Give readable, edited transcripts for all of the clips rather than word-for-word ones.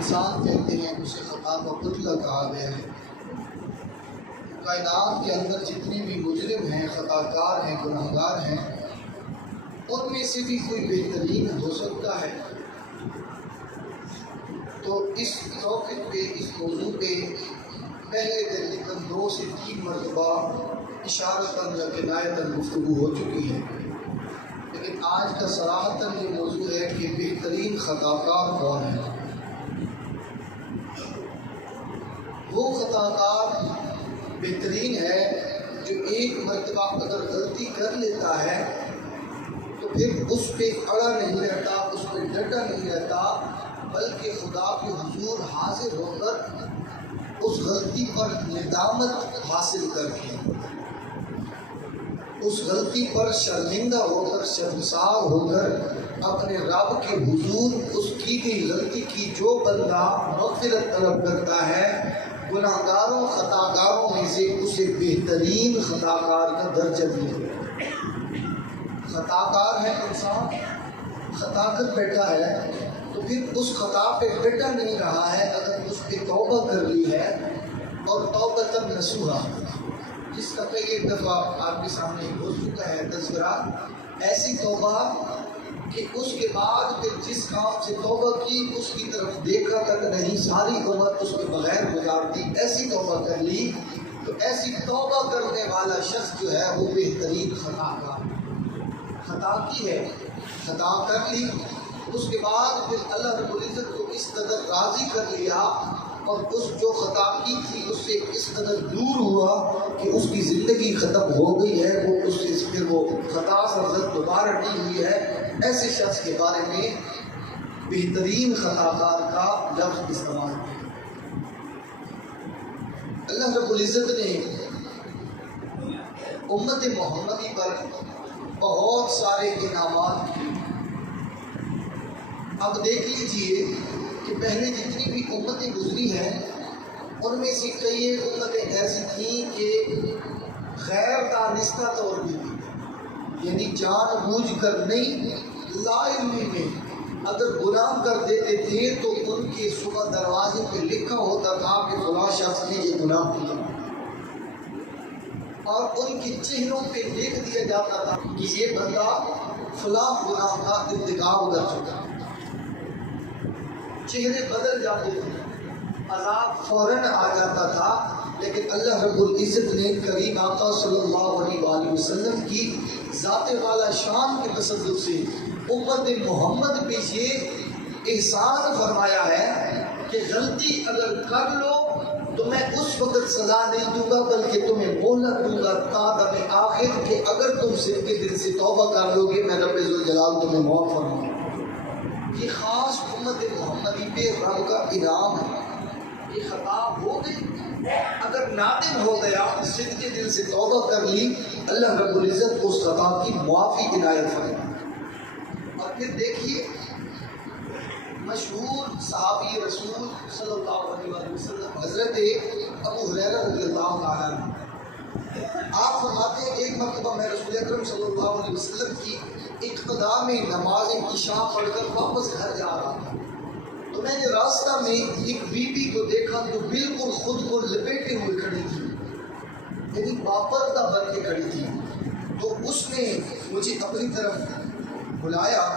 انسان کہتے ہیں اسے خطا کا پتلا کہا گیا ہے۔ کائنات کے اندر جتنے بھی مجرم ہیں، خطا کار ہیں، گناہ گار ہیں، ان میں سے بھی کوئی بہترین ہو سکتا ہے۔ تو اس ٹاپک پہ، اس موضوع پہ پہلے تقریباً 2 سے 3 مرتبہ اشارتاً یا کنایتاً گفتگو ہو چکی ہے، لیکن آج کا صراحتاً یہ موضوع ہے کہ بہترین خطا کار کون ہے۔ وہ خطا کار بہترین ہے جو ایک مرتبہ اگر غلطی کر لیتا ہے تو پھر اس پہ اڑا نہیں رہتا، اس پہ ڈٹا نہیں رہتا، بلکہ خدا کے حضور حاضر ہو کر اس غلطی پر ندامت حاصل کر کے، اس غلطی پر شرمندہ ہو کر، شرمسار ہو کر اپنے رب کے حضور اس کی گئی غلطی کی جو بندہ مغفرت طلب کرتا ہے، گناہ گاروں، خطا کاروں میں سے اسے بہترین خطا کار کا درجہ دیا۔ خطا کار ہے انسان، خطا کر بیٹھا ہے تو پھر اس خطا پہ ڈٹا نہیں رہا ہے، اگر اس پہ توبہ کر لی ہے اور توبۃ نصوحا، جس کا کئی ایک دفعہ آپ کے سامنے ہو چکا ہے تذکرہ، ایسی توبہ کہ اس کے بعد پھر جس کام سے توبہ کی اس کی طرف دیکھا تک نہیں، ساری عمر اس کے بغیر گزار دی، ایسی توبہ کر لی تو ایسی توبہ کرنے والا شخص جو ہے وہ بہترین خطا کار، خطا کی ہے، خطا کر لی، اس کے بعد پھر اللہ رب العزت کو اس قدر راضی کر لیا اور اس جو خطا کی تھی اس سے اس قدر دور ہوا کہ اس کی زندگی ختم ہو گئی ہے، وہ اس سے پھر وہ خطا سے دوبارہ نہیں ہوئی ہے، ایسے شخص کے بارے میں بہترین خطا کار کا لفظ استعمال کیا۔ اللہ رب العزت نے امت محمدی پر بہت سارے انعامات کیے۔ اب دیکھ لیجئے کہ پہلے جتنی بھی امتیں گزری ہیں ان میں سے کئی ایک امتیں ایسی تھیں کہ غیر دانستہ طور پہ بھی، یعنی جان بوجھ کر نہیں، لا علمی میں اگر گناہ کر دیتے تھے تو ان کے صبح دروازے پہ لکھا ہوتا تھا کہ فلاں شخص نے یہ گناہ کیا، اور ان کے چہروں پہ لکھ دیا جاتا تھا کہ یہ بندہ فلاں گناہ کا ارتکاب کر چکا ہے۔ چہرے بدل جاتے تھے، عذاب فوراً آ جاتا تھا، لیکن اللہ رب العزت نے کریم آقا صلی اللہ علیہ وآلہ وسلم کی ذات والا شان کے تصدق سے امت محمد پہ یہ احسان فرمایا ہے کہ غلطی اگر کر لو تو میں اس وقت سزا نہیں دوں گا بلکہ تمہیں مہلت دوں گا تا دم آخر، کہ اگر تم صرف کے دل سے توبہ کر لو گے میں رب ذوالجلال تمہیں معاف فرماؤں گا۔ یہ خاص امت محمدی پہ رب کا انعام ہے۔ یہ خطا ہو گئی، اگر نادم ہو گیا، صدق دل سے توبہ کر لی، اللہ رب العزت اس خطا کی معافی عنایت فرمائے۔ اور پھر دیکھیے مشہور صحابی رسول صلی اللہ علیہ وسلم حضرت ابو ہریرہ رضی اللہ تعالیٰ عنہ، آپ فرماتے ہیں ایک مرتبہ میں رسول اکرم صلی اللہ علیہ وسلم کی اقتداء میں نماز عشاء پڑھ کر واپس گھر جا رہا تھا، تو میں نے راستہ میں ایک بی بی کو دیکھا جو بالکل خود کو لپیٹے ہوئے کھڑی تھی، یعنی باپردہ بن کے کھڑی تھی۔ تو اس نے مجھے اپنی طرف بلایا،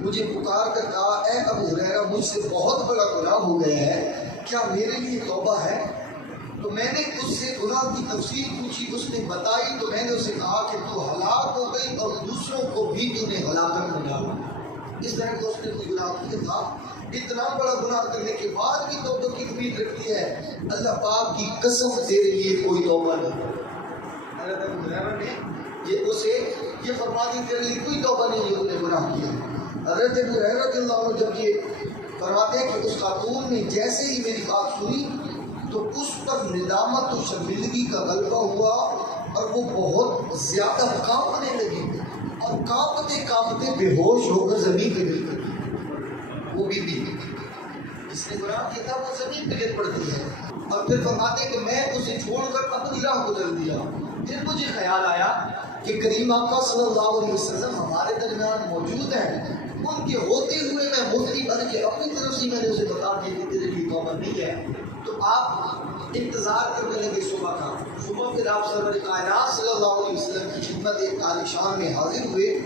مجھے پکار کر کہا، اے ابو ہریرہ مجھ سے بہت بڑا گناہ ہو گیا ہے، کیا میرے لیے توبہ ہے؟ تو میں نے اس سے گناہ کی تفصیل پوچھی، اس نے بتائی، تو میں نے اسے کہا کہ تو ہلاک ہو گئی اور دوسروں کو بھی تو نے ہلاکت میں ڈالا۔ اس طرح کا اس نے کوئی گناہ کیا تھا، اتنا بڑا گناہ کرنے کے بعد بھی توبہ کی امید رکھتی ہے، اللہ پاک کی قسم تیرے لیے کوئی توبہ نہیں۔ حضرت ابو ہریرہ نے یہ فرما دی تیرے لیے کوئی توبہ نہیں ہے، تو نے گناہ کیا۔ حضرت ابو ہریرہ رضی اللہ عنہ جب یہ فرماتے ہیں کہ اس خاتون نے جیسے ہی میری بات سنی تو اس پر ندامت و شرمندگی کا غلبہ ہوا اور وہ بہت زیادہ کانپنے لگی اور کانپتے کانپتے بے ہوش ہو کر زمین پہ گر پڑی۔ وہ بی بی جس نے گناہ کیا تھا وہ زمین پہ گر پڑتی ہے، اور پھر فرماتے ہیں کہ میں اسے چھوڑ کر اپنی راہ کو چل دیا۔ پھر مجھے خیال آیا کہ کریم آقا صلی اللہ علیہ وسلم ہمارے درمیان موجود ہیں، ان کے ہوتے ہوئے میں مفتی بن کے اپنی طرف سے میں نے اسے بتا دیا کہ تیرے لیے توبہ نہیں ہے، تو آپ انتظار کرنے لگے صبح کا۔ صبح پھر آپ سرور کائنات صلی اللہ علیہ وسلم کی خدمت عالی شان میں حاضر ہوئے،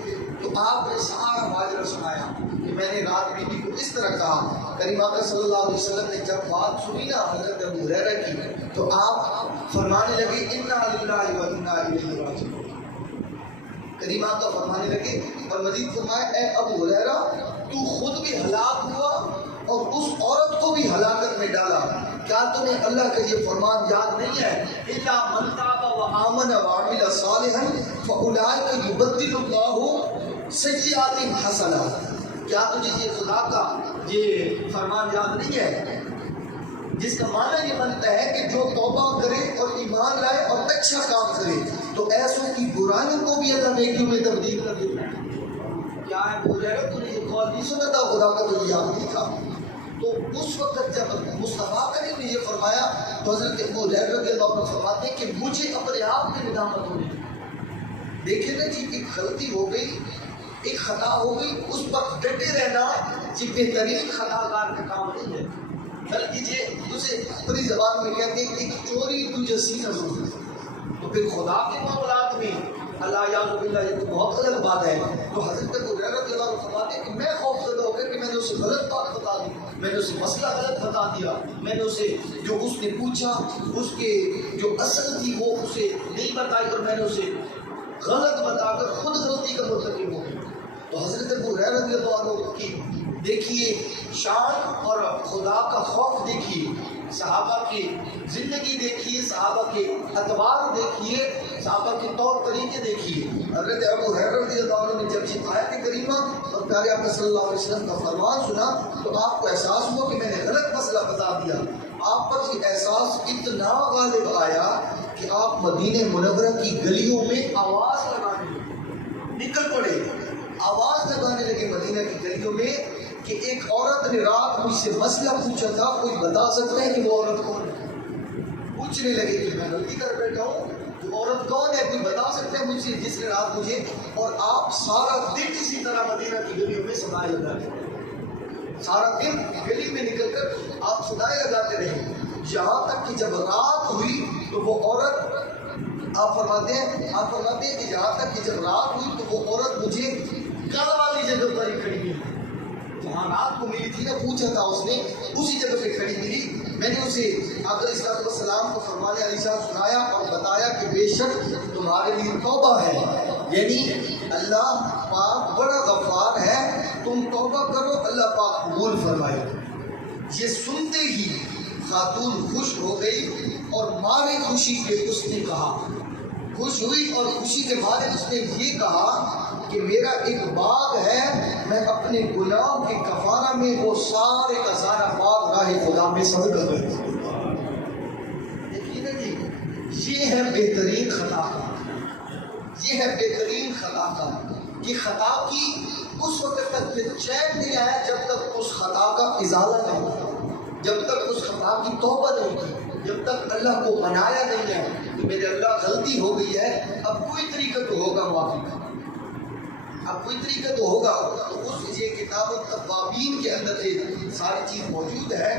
تو آپ نے سارا ماجرا سنایا کہ میں نے رات بیوی کو اس طرح کہا۔ کریم آقا صلی اللہ علیہ وسلم نے جب بات سنی نا حضرت ابو ہریرہ کی، تو آپ فرمانے لگے انا للہ و انا الیہ راجعون۔ کریم آقا فرمانے لگے اور مزید فرمایا اے ابو ہریرہ تو خود بھی ہلاک ہوا اور اس عورت کو بھی ہلاکت میں ڈالا، کیا تمہیں اللہ کا یہ فرمان یاد نہیں ہے الا من تاب وآمن وعمل صالحا فاولئک یبدل اللہ سیئاتہم حسنات؟ کیا تجھے یہ خدا کا یہ فرمان یاد نہیں ہے جس کا معنی یہ بنتا ہے کہ جو توبہ کرے اور ایمان لائے اور اچھا کام کرے تو ایسوں کی برائیوں کو بھی اللہ نیکیوں میں تبدیل کر دیتا ہے؟ کیا ہے بول رہے ہو تو نے یہ قول نہیں سنا تھا، خدا کا تو یاد نہیں تھا؟ تو اس وقت جب مصطفیٰ کریم نے یہ فرمایا تو حضرت ابو ہریرہ رضی اللہ عنہ فرماتے ہیں کہ مجھے اپنے آپ میں ندامت ہوئی۔ دیکھیں نا جی، ایک غلطی ہو گئی، ایک خطا ہو گئی، اس پر ڈٹے رہنا یہ بہترین خطا کار کا کام نہیں ہے، بلکہ یہ اسے اپنی زبان میں کہتے ہیں کہ چوری تجھے سینہ ضرور۔ تو پھر خدا کے معاملات میں اللہ یعذ باللہ یہ تو بہت غلط بات ہے۔ تو حضرت ابو ہریرہ رضی اللہ عنہ فرماتے ہیں کہ میں خوف زدہ ہو گیا کہ میں نے اسے غلط بات بتا دی، میں نے اسے مسئلہ غلط بتا دیا، میں نے اسے جو اس نے پوچھا اس کے جو اصل تھی وہ اسے نہیں بتائی اور میں نے اسے غلط بتا کر خود غلطی کا مرتکب ہو گیا۔ تو حضرت ابو ہریرہ رضی اللہ عنہ کی دیکھیے شان اور خدا کا خوف دیکھیے، صحابہ کی زندگی دیکھیے، صحابہ کے ادوار دیکھیے، صحابہ کے طور طریقے دیکھیے۔ حضرت ابو ہریرہ رضی اللہ عنہ نے جب یہ آیت کریمہ اور پیارے آقا صلی اللہ علیہ وسلم کا فرمان سنا تو آپ کو احساس ہوا کہ میں نے غلط مسئلہ بتا دیا۔ آپ پر یہ احساس اتنا غالب آیا کہ آپ مدینہ منورہ کی گلیوں میں آواز لگانے لگے، نکل پڑے، آواز لگانے لگے مدینہ کی گلیوں میں کہ ایک عورت نے رات مجھ سے مسئلہ پوچھا تھا، کوئی بتا سکتا ہے کہ وہ عورت کون ہے؟ پوچھنے لگے کہ میں غلطی کر بیٹھا ہوں، وہ عورت کون ہے؟ کوئی بتا سکتا ہے مجھ سے جس نے رات مجھے؟ اور آپ سارا دن اسی طرح مدینہ کی گلیوں میں صدائیں لگاتے رہے، سارا دن گلی میں نکل کر آپ صدائیں لگاتے رہے، یہاں تک کہ جب رات ہوئی تو وہ عورت آپ فرماتے ہیں کہ یہاں تک کہ جب رات ہوئی تو وہ عورت مجھے کل والی جگہ پر ہی کھڑی ملی، جہاں رات کو ملی تھی نا، پوچھا تھا اس نے، اسی جگہ پہ کھڑی ملی۔ میں نے اسے آقا علیہ السلام کو فرمانے علی صاحب سنایا اور بتایا کہ بے شک تمہارے لیے توبہ ہے، یعنی اللہ پاک بڑا غفار ہے، تم توبہ کرو اللہ پاک قبول فرمائے۔ یہ سنتے ہی خاتون خوش ہو گئی اور مارے خوشی کے اس نے کہا، خوش ہوئی اور خوشی کے مارے اس نے یہ کہا کہ میرا ایک باغ ہے، میں اپنے گناہوں کے کفارہ میں وہ سارے کا سارا باغ راہ خدا میں صدقہ کروں۔ دیکھیے نا جی، یہ ہے بہترین خطا کار، یہ ہے بہترین خطا کار کہ خطا کی اس وقت تک پھر چین نہیں آیا جب تک اس خطا کا ازالہ نہیں ہوا، جب تک اس خطا کی توبہ نہیں کی، جب تک اللہ کو منایا نہیں ہے کہ میرے اللہ غلطی ہو گئی ہے، اب کوئی طریقہ تو ہوگا معافی کا، اب کوئی طریقہ تو ہوگا۔ تو اس یہ کتاب التوابین کے اندر یہ ساری چیز موجود ہے۔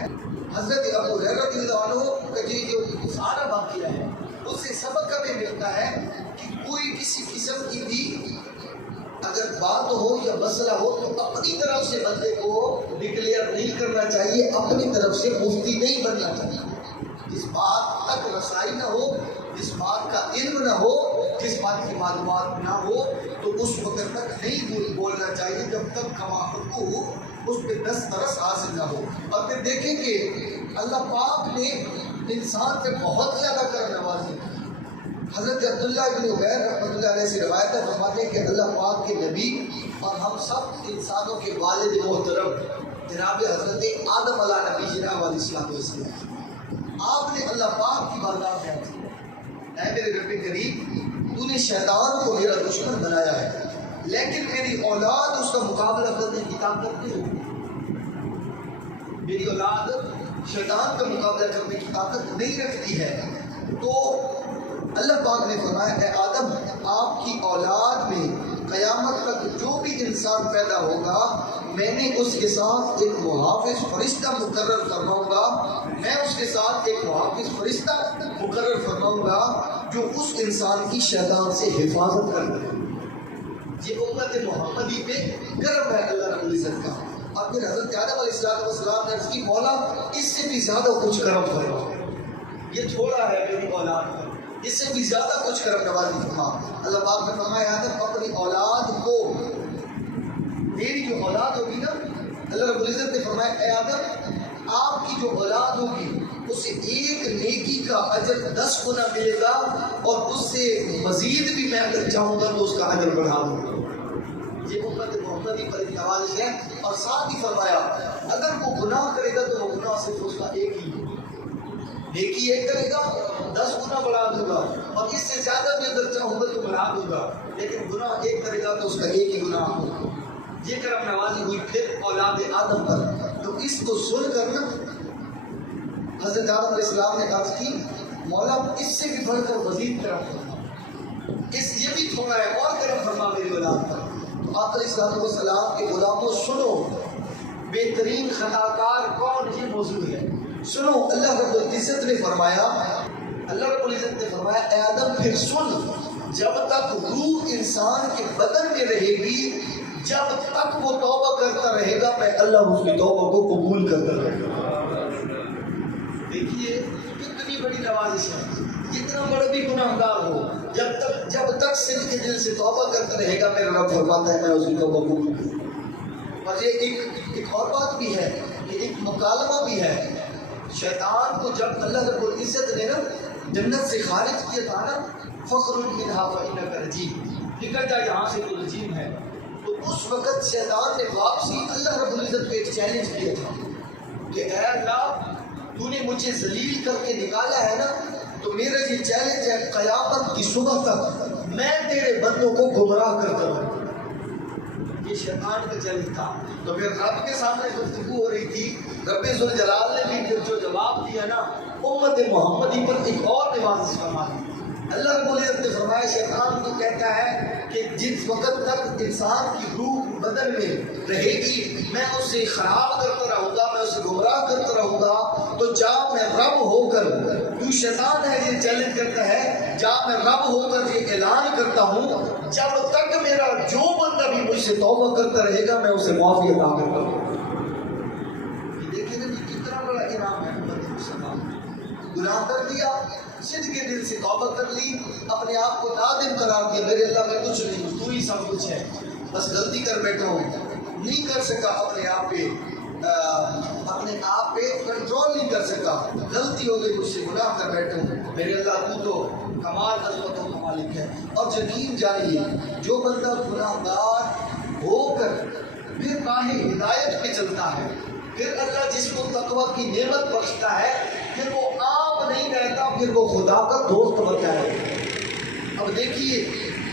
حضرت ابو ہریرہ رضی اللہ عنہ کا یہ جو سارا واقعہ ہے اس سے سبق ہمیں ملتا ہے کہ کوئی کسی قسم کی بھی اگر بات ہو یا مسئلہ ہو تو اپنی طرف سے بندے کو ڈکلیئر نہیں کرنا چاہیے، اپنی طرف سے مفتی نہیں بننا چاہیے۔ جس بات تک رسائی نہ ہو، جس بات کا علم نہ ہو، جس بات کی معلومات نہ ہو تو اس وقت تک نہیں بولنا چاہیے جب تک کماحقو اس پہ دسترس حاصل نہ ہو۔ اور پھر دیکھیں کہ اللہ پاک نے انسان سے بہت زیادہ کرم نوازی۔ حضرت عبداللہ بن عبیر رحمۃ اللہ علیہ سے روایت ہے، فرماتے ہیں کہ اللہ پاک کے نبی اور ہم سب انسانوں کے والد محترم جناب حضرت آدم علیہ نبی جناب علیہ السلام، آپ نے اللہ پاک کی بارگاہ میں عرض کیا، اے میرے رب کریم، تو نے شیطان کو میرا دشمن بنایا ہے لیکن میری اولاد اس کا مقابلہ کرنے کی طاقت نہیں رکھتی، میری اولاد شیطان کا مقابلہ کرنے کی طاقت نہیں رکھتی ہے۔ تو اللہ پاک نے فرمایا اے آدم، آپ کی اولاد میں قیامت تک جو بھی انسان پیدا ہوگا میں نے اس کے ساتھ ایک محافظ فرشتہ مقرر فرماؤں گا، میں اس کے ساتھ ایک محافظ فرشتہ مقرر فرماؤں گا جو اس انسان کی شیطان سے حفاظت کرتا ہے۔ یہ امت محمدی پہ کرم ہے اللہ رب العزت کا۔ اور پھر حضرت آدم علیہ السلام نے عرض کی مولا اس سے بھی زیادہ کچھ کرم فرما، یہ تھوڑا ہے میری اولاد پر، اس سے بھی زیادہ کچھ کرم نوازی فرما۔ اللہ پاک نے فرمایا آدم اپنی اولاد کو، میری جو اولاد ہوگی نا، اللہ رب العزت نے فرمایا اے آدم آپ کی جو اولاد ہوگی اسے ایک نیکی کا اجر 10 گنا ملے گا، اور اس سے مزید بھی میں اگر چاہوں گا تو اس کا اجر بڑھا دوں گا۔ یہ امت محمدی پر ایک نوازش ہے۔ اور ساتھ ہی فرمایا اگر وہ گناہ کرے گا تو وہ گناہ صرف اس کا ایک ہی ہے، نیکی ایک کرے گا 10 گنا بڑھا دوں گا، اور اس سے زیادہ بھی اگر چاہوں گا تو بڑھا دوں گا، لیکن گناہ ایک کرے گا تو اس کا ایک ہی گناہ ہوگا۔ یہ کرم نوازی ہوئی پھر اولاد آدم پر۔ تو اس کو سن کر نا حضرت آدم علیہ السلام نے عرض کی مولا اس سے بھی بڑھ کر مزید کرم فرما، یہ بھی تھوڑا ہے اور کرم فرما میری اولاد پر۔ تو آپ علیہ السلام کے غلاموں سنو، بہترین خطا کار کون، یہ موضوع ہے۔ سنو اللہ رب العزت نے فرمایا، اللہ رب العزت نے فرمایا اے آدم پھر سن، جب تک روح انسان کے بدن میں رہے گی، جب تک وہ توبہ کرتا رہے گا میں اللہ اس کی توبہ کو قبول کرتا رہے گا۔ دیکھیے کتنی بڑی نوازش ہے، جتنا بڑا بھی گناہ گار ہو جب تک صدق کے دل سے توبہ کرتا رہے گا میرا رب فرماتا ہے میں اس کی توبہ قبول کروں۔ اور یہ ایک اور بات بھی ہے، یہ ایک مکالمہ بھی ہے۔ شیطان کو جب اللہ رب العزت نے نا جنت سے خارج کیا تھا نا، فخر منہا فإنک رجیم، نکل جا یہاں سے تو رجیم ہے، تو اس وقت شیطان نے واپسی اللہ رب العزت کو ایک چیلنج کیا تھا کہ اے اللہ تو نے مجھے ذلیل کر کے نکالا ہے نا، تو میرا یہ چیلنج ہے قیامت کی صبح تک میں تیرے بندوں کو گمراہ کرتا رہوں۔ یہ شیطان کا چیلنج تھا۔ تو پھر رب کے سامنے گفتگو ہو رہی تھی، رب ذوالجلال نے بھی پھر جو جواب دیا نا امت محمدی پر ایک اور نوازش فرما دی۔ اللہ رب العزت نے فرمایا شیطان کو کہتا ہے کہ جس وقت تک انسان کی روح بدن میں رہے گی میں اسے خراب کرتا رہوں گا، میں اسے گمراہ کرتا رہوں گا، تو جا میں رب ہو کر، تو شیطان ہے یہ چیلنج کرتا ہے، جا میں رب ہو کر یہ اعلان کرتا ہوں جب تک میرا جو بندہ بھی مجھ سے توبہ کرتا رہے گا میں اسے معافی عطا کرتا ہوں۔ دیکھیں نا کتنا بڑا انعام ہے امت مسلمان، گناہ کر دیا، صدق کے دل سے توبہ کر لی، اپنے آپ کو نادم قرار دیا، میرے اللہ میں کچھ نہیں ہوں، تو ہی سب کچھ ہے، بس غلطی کر بیٹھا ہوں، نہیں کر سکا اپنے آپ پہ کنٹرول نہیں کر سکا، غلطی ہو گئی مجھ سے، گناہ کر بیٹھا ہوں، میرے اللہ تو کمال عظمتوں کا مالک ہے۔ اور یقین جانیے جو بندہ گناہ گار ہو کر پھر راہ ہدایت پہ چلتا ہے، پھر اللہ جس کو تقوی کی نعمت بخشتا ہے، پھر وہ آپ نہیں رہتا، پھر وہ خدا کا دوست بنتا ہے۔ اب دیکھیے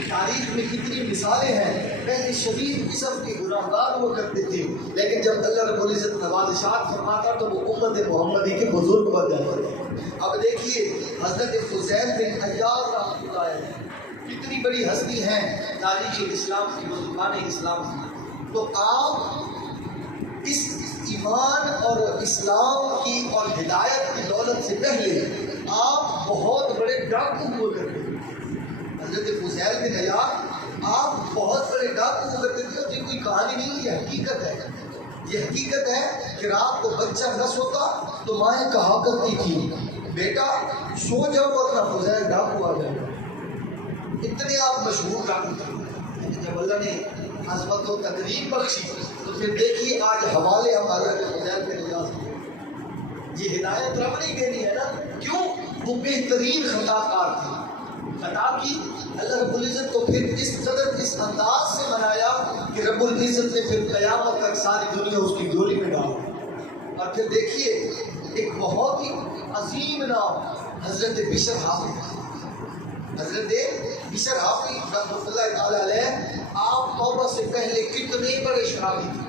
تاریخ میں کتنی مثالیں ہیں، پہلے شدید قسم کے گناہ گار ہوا کرتے تھے، لیکن جب اللہ رب العزت نوازشات فرماتا تو وہ امت محمدی کے بزرگ بن جاتے تھے۔ اب دیکھیے حضرت فضیل بن عیاض رحمۃ اللہ علیہ کتنی بڑی ہستی ہیں تاریخ اسلام کی، بزرگان اسلام کی، تو آپ اس ایمان اور اسلام کی اور ہدایت کی دولت سے پہلے آپ بہت بڑے ڈاکو ہوا کرتے تھے۔ حضرت فضیل بن عیاض آپ بہت بڑے ڈاکو ہوا کرتے تھے، اور یہ کوئی کہانی نہیں، یہ حقیقت ہے۔ یہ حقیقت ہے کہ رات کو بچہ نہ سوتا تو مائیں کہا کرتی تھی بیٹا سو جاؤ ورنہ فضیل ڈاکو آ جائے گا۔ اتنے آپ مشہور ڈاکو تھے، جب اللہ نے عظمت و تکریم بخشی تو پھر دیکھیے آج حوالے ہمارے فضیل بن عیاض ہیں۔ یہ ہدایت رب نہیں دینی ہے نا، کیوں؟ وہ بہترین خطا کار تھے، خطا کی اللہ رب العزت کو پھر اس قدر اس انداز سے بنایا کہ رب العزت نے پھر قیامت تک ساری دنیا اس کی جولی میں ڈالا۔ اور پھر دیکھیے ایک بہت ہی عظیم نام حضرت بشر حافظ، حضرت بشر حافظ رحمۃ اللہ تعالی علیہ، آپ توبہ سے پہلے کتنے بڑے شرابی تھے،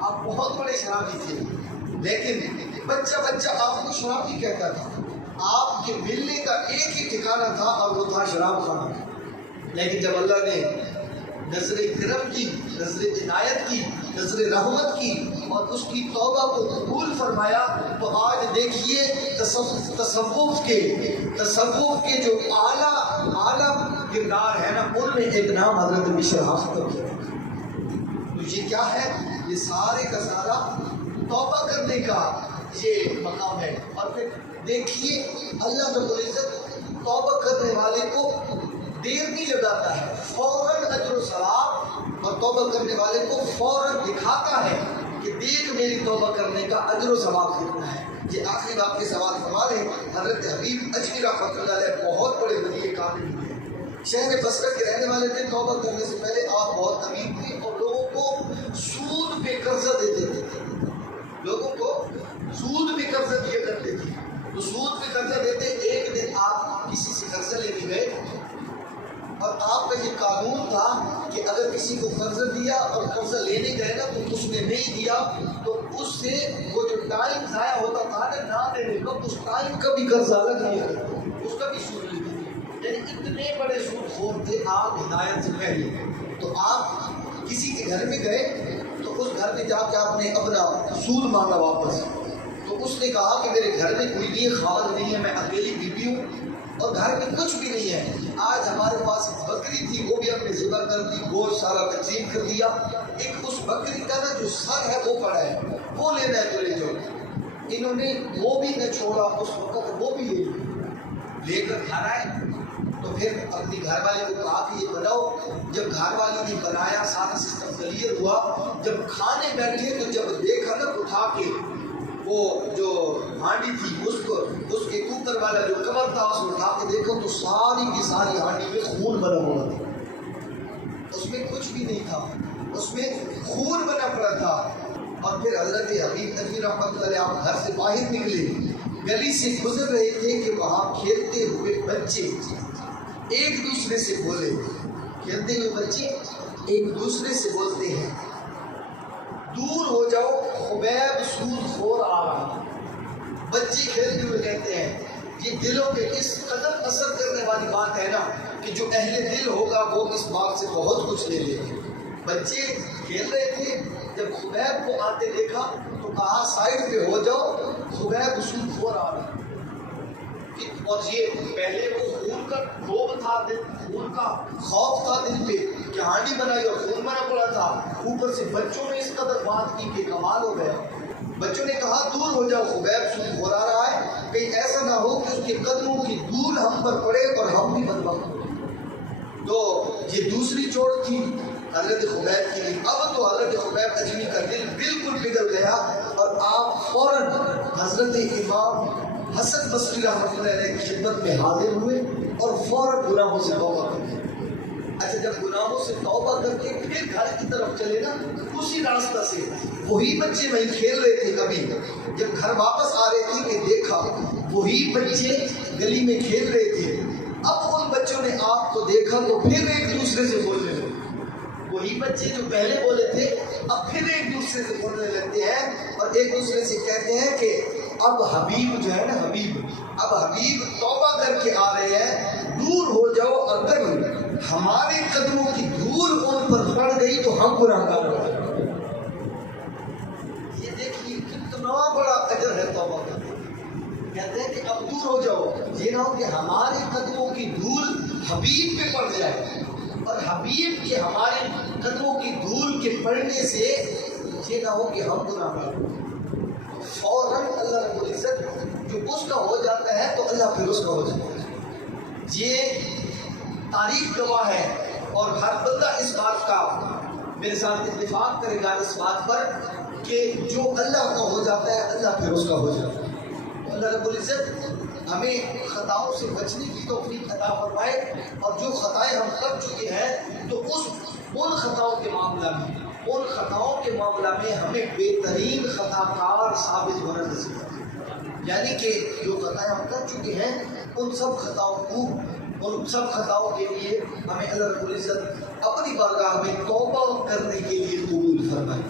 آپ بہت بڑے شرابی تھے، لیکن بچہ آپ کو شرابی کہتا تھا، آپ کے ملنے کا ایک ہی ٹھکانہ تھا اور وہ تھا شراب خانہ۔ لیکن جب اللہ نے نظر کرم کی، نظر عنایت کی، نظر رحمت کی اور اس کی توبہ کو قبول فرمایا۔ تو آج دیکھیے تصوف کے جو اعلیٰ کردار ہے نا، ان میں ایک نام حضرت بشر حافظ کا کیا۔ تو یہ کیا ہے؟ یہ سارے کا سارا توبہ کرنے کا یہ مقام ہے۔ اور پھر دیکھیے اللہ رب العزت توبہ کرنے والے کو دیر نہیں لگاتا ہے، فوراً اجر و ثواب، اور توبہ کرنے والے کو فوراً دکھاتا ہے کہ دیکھ میری توبہ کرنے کا اجر و ثواب کتنا ہے۔ یہ آخری بات کے سوال فرما رہے ہیں حضرت حبیب اجمی رحمۃ اللہ علیہ، بہت بڑے ولی کامل ہوئے، شہر بصرہ کے رہنے والے تھے۔ توبہ کرنے سے پہلے آپ بہت امیر تھے اور لوگوں کو سود پہ قرضہ دیتے تھے، لوگوں کو سود پہ قرضہ دیا کرتے تھے۔ تو سود پہ قرضہ دیتے، ایک دن آپ کسی سے قرضہ لینے گئے اور آپ کا یہ قانون تھا کہ اگر کسی کو قرضہ دیا اور قرضہ لینے گئے نا تو اس نے نہیں دیا تو اس سے وہ جو ٹائم ضائع ہوتا تھا نا نہ دینے کا، اس ٹائم کا بھی قرضہ الگ لیا کرتا، اس کا بھی سود لیتے تھے۔ یعنی اتنے بڑے سود خور تھے آپ ہدایت سے پہلے۔ تو آپ کسی کے گھر میں گئے تو اس گھر میں جا کے آپ نے اپنا سود مانگا واپس، تو اس نے کہا کہ میرے گھر میں کوئی بھی خاوند نہیں ہے، میں اکیلی بیوی ہوں اور گھر میں کچھ بھی نہیں ہے۔ آج ہمارے پاس بکری تھی، وہ بھی ہم نے ذبح کر دی، گوشت سارا تقسیم کر دیا، ایک اس بکری کا نا جو سر ہے وہ پڑا ہے، وہ لینا ہے تو لے جاؤ۔ انہوں نے وہ بھی نہ چھوڑا، اس وقت وہ بھی لے کر گھر آئے۔ تو پھر اپنی گھر والے کو کہا کہ یہ بناؤ۔ جب گھر والی نے بنایا، سارا سسٹم کلیئر ہوا، جب کھانے بیٹھے تو جب دیکھا نا اٹھا کے وہ جو ہانڈی تھی اس کے اوپر والا جو کور تھا اس میں اٹھا کے دیکھو تو ساری کی ساری ہانڈی میں خون بنا ہوا تھا، اس میں کچھ بھی نہیں تھا، اس میں خون بنا پڑا تھا۔ اور پھر حضرت حبیب اجمی رحمۃ اللہ علیہ آپ گھر سے باہر نکلے، گلی سے گزر رہے تھے کہ وہاں کھیلتے ہوئے بچے ایک دوسرے سے بولے، کھیلتے ہوئے بچے ایک دوسرے سے بولتے ہیں دور ہو جاؤ، خبیب سود خور آ رہا۔ بچے کھیلتے ہوئے کہتے ہیں، یہ دلوں پہ اس قدر اثر کرنے والی بات ہے نا کہ جو اہل دل ہوگا وہ اس بات سے بہت کچھ لے لے گے۔ بچے کھیل رہے تھے، جب خبیب کو آتے دیکھا تو کہا سائڈ پہ ہو جاؤ، خبیب سود خور آ رہا۔ اور یہ پہلے وہ خون کا روب تھا، خون کا خوف تھا دل پہ کہ ہانڈی بنائی اور خون بنا پڑا تھا، اوپر سے بچوں نے اس قدر بات کی کہ کمال ہو گیا۔ بچوں نے کہا دور ہو جاؤ، خبیب سود خور آ رہا ہے، کہیں ایسا نہ ہو کہ اس کے قدموں کی دھول ہم پر پڑے اور ہم بھی بدبخت ہوں۔ تو یہ دوسری چوٹ تھی حضرت خبیب کے لیے۔ اب تو حضرت خبیب اجمی کا دل بالکل پگھل گیا اور آپ فوراً حضرت امام حسن بصری رحمۃ اللہ علیہ کی خدمت میں حاضر ہوئے اور فوراً گناہوں سے توبہ کر کے، اچھا جب گناہوں سے توبہ کر کے پھر گھر کی طرف چلے نا، اسی راستہ سے وہی بچے وہیں کھیل رہے تھے، کبھی جب گھر واپس آ رہے تھے کہ دیکھا وہی بچے گلی میں کھیل رہے تھے۔ اب ان بچوں نے آپ کو دیکھا تو پھر ایک دوسرے سے بولنے لگے، وہی بچے جو پہلے بولے تھے اب پھر ایک دوسرے سے بولنے لگتے ہیں اور ایک دوسرے سے کہتے ہیں کہ اب حبیب جو ہے نا اب حبیب توبہ کر کے آ رہے ہیں، دور ہو جاؤ، اگر ہمارے قدموں کی دھول ان پر پڑ گئی تو ہم گناہگار ہو جائیں۔ یہ دیکھیے کتنا بڑا اجر ہے توبہ کا۔ کہتے ہیں کہ اب دور ہو جاؤ، یہ نہ ہو کہ ہمارے قدموں کی دھول حبیب پہ پڑ جائے اور حبیب کے ہمارے قدموں کی دھول کے پڑنے سے یہ نہ ہو کہ ہم گناہگار ہو۔ فوراً اللہ رب العزت جو اس کا ہو جاتا ہے تو اللہ پھر اس کا ہو جاتا ہے۔ یہ تاریخ گواہ ہے اور ہر بندہ اس بات کا میرے ساتھ اتفاق کرے گا اس بات پر کہ جو اللہ کا ہو جاتا ہے اللہ پھر اس کا ہو جاتا ہے۔ اللہ رب العزت ہمیں خطاؤں سے بچنے کی توفیق عطا فرمائے اور جو خطائیں ہم کر چکے ہیں تو ان خطاؤں کے معاملہ میں ہمیں بہترین خطا کار ثابت ہونا نصیب ہے۔ یعنی کہ جو خطائیں ہم کر چکے ہیں ان سب خطاؤں کے لیے ہمیں اللہ رب العزت اپنی بارگاہ میں توبہ کرنے کے لیے قبول فرمائے۔